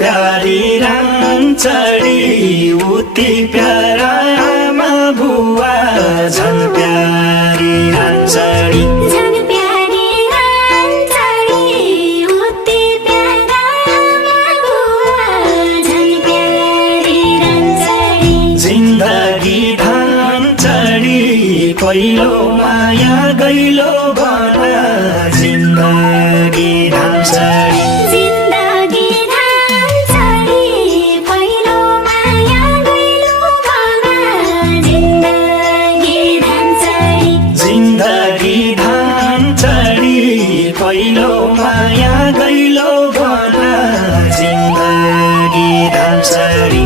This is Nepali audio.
प्यारी रामचरी उति प्यारा आमा बुवा झन् प्यारी रामचरी जिन्दगी धाम चढी पहिलो माया गइलो भन जिन्दगी धाम चढी जिन्दगी धाम चढी पहिलो माया गइलो भन जिन्दगी धाम चढी